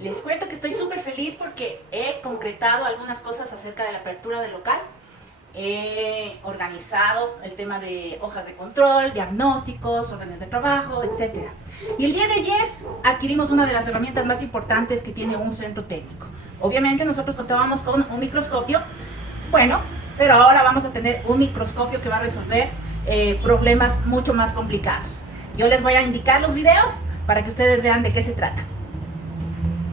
Les cuento que estoy súper feliz porque he concretado algunas cosas acerca de la apertura del local. He organizado el tema de hojas de control, diagnósticos, órdenes de trabajo, etc. Y el día de ayer adquirimos una de las herramientas más importantes que tiene un centro técnico. Obviamente nosotros contábamos con un microscopio, bueno, pero ahora vamos a tener un microscopio que va a resolver problemas mucho más complicados. Yo les voy a indicar los videos para que ustedes vean de qué se trata.